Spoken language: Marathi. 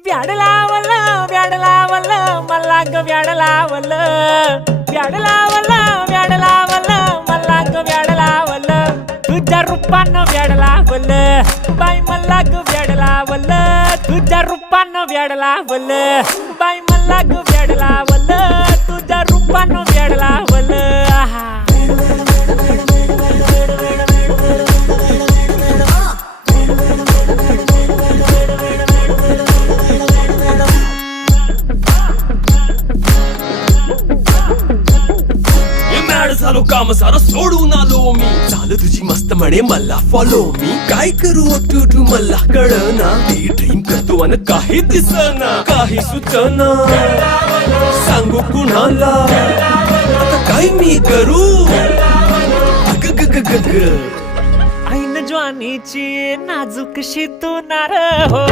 व्याड लावलं मला ग व्याड लावलं मला ग व्याड लावलं तुझ्या रूपानं व्याड लावलं बाई मला ग व्याड लावलं तुझ्या रूपानं व्याड लावलं बाई मला ग व्याड लावलं तुझ्या रूपानं व्याड लावलं आहा झालो काम सारं सोडून आलो मी चाल तुझी मस्त म्हणे मला फॉलो मी काय करू टू मला कळना ती ड्रीम करतो अन काही दिसना काही सुचना सांगू कुणाला आता काय मी करू ऐन ज्वानीची नाजूक शी तू नार हो